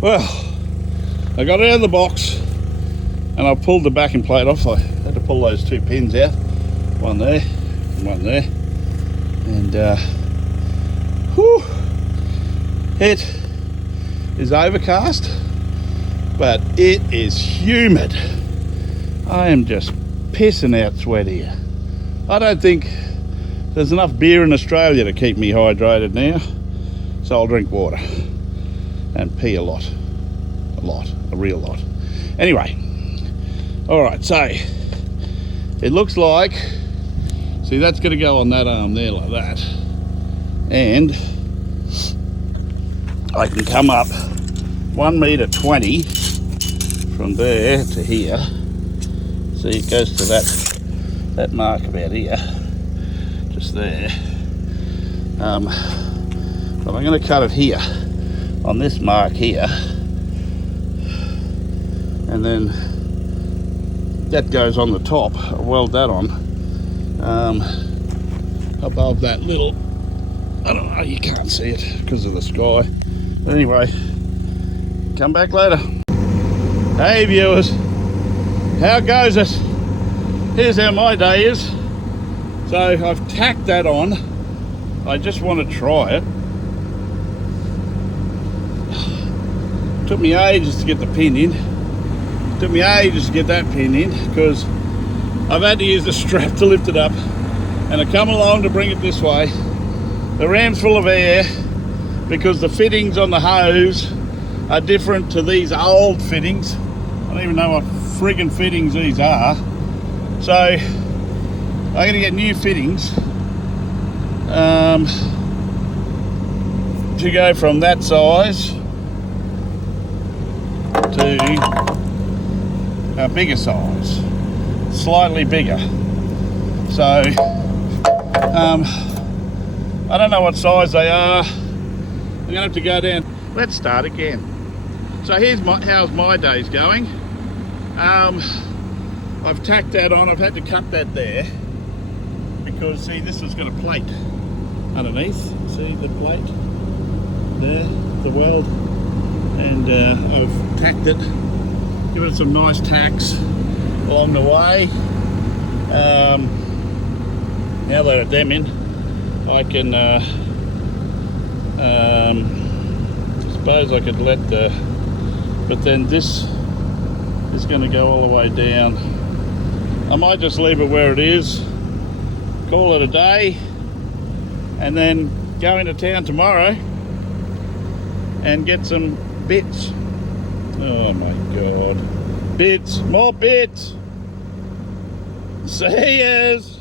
Well, I got it out of the box and I pulled the backing plate off. I had to pull those two pins out, one there and one there, and whew, it is overcast, but it is humid. I am just pissing out sweat here. I don't think there's enough beer in Australia to keep me hydrated now, so I'll drink water and pee a real lot. Anyway, all right, so it looks like, see, that's going to go on that arm there like that, and I can come up 1.20 meters from there to here. See, it goes to that mark about here, just there. But I'm going to cut it here on this mark here, and then that goes on the top. I'll weld that on above that little, I don't know, you can't see it because of the sky, but anyway, come back later. Hey viewers, how goes it? Here's how my day is. So I've tacked that on. I just want to try it. Took me ages to get the pin in. Took me ages to get that pin in because I've had to use the strap to lift it up, and I come along to bring it this way. The ram's full of air because the fittings on the hose are different to these old fittings. I don't even know what friggin' fittings these are. So I'm going to get new fittings to go from that size to a bigger size, slightly bigger. So I don't know what size they are. I'm going to have to go down. Let's start again. So here's how's my day's going. I've tacked that on. I've had to cut that there because, see, this has got a plate underneath. See the plate there, the weld, and I've tacked it, given it some nice tacks along the way. Now that I've them in, I can suppose I could let the, but then this is going to go all the way down. I might just leave it where it is, call it a day, and then go into town tomorrow and get some bits. Oh my god, bits, more bits. See yous.